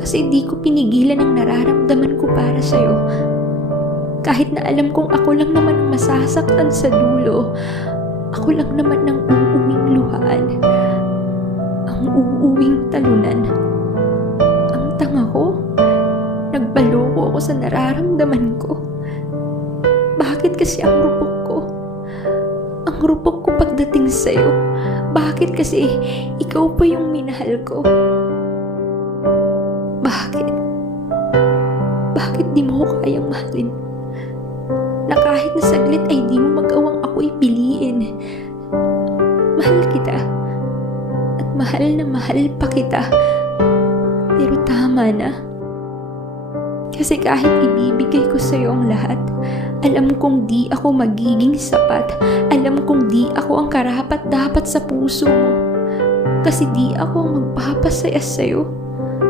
Kasi di ko pinigilan ang nararamdaman ko para sa'yo. Kahit na alam kong ako lang naman ang masasaktan sa dulo, ako lang naman ang uuwing luhaan, ang uuwing talunan. Ang tanga ko, nagbaloko ako sa nararamdaman ko. Bakit kasi ang rupok ko? Ang rupok ko pagdating sa'yo. Bakit kasi ikaw pa yung minahal ko? Bakit? Bakit di mo ko kayang mahalin? Na kahit na saglit ay di mo magawang ako'y piliin. Mahal kita. At mahal na mahal pa kita. Pero tama na. Kasi kahit ibibigay ko sa'yo ang lahat, alam kong di ako magiging sapat. Alam kong di ako ang karapat-dapat sa puso mo. Kasi di ako ang magpapasaya sa'yo.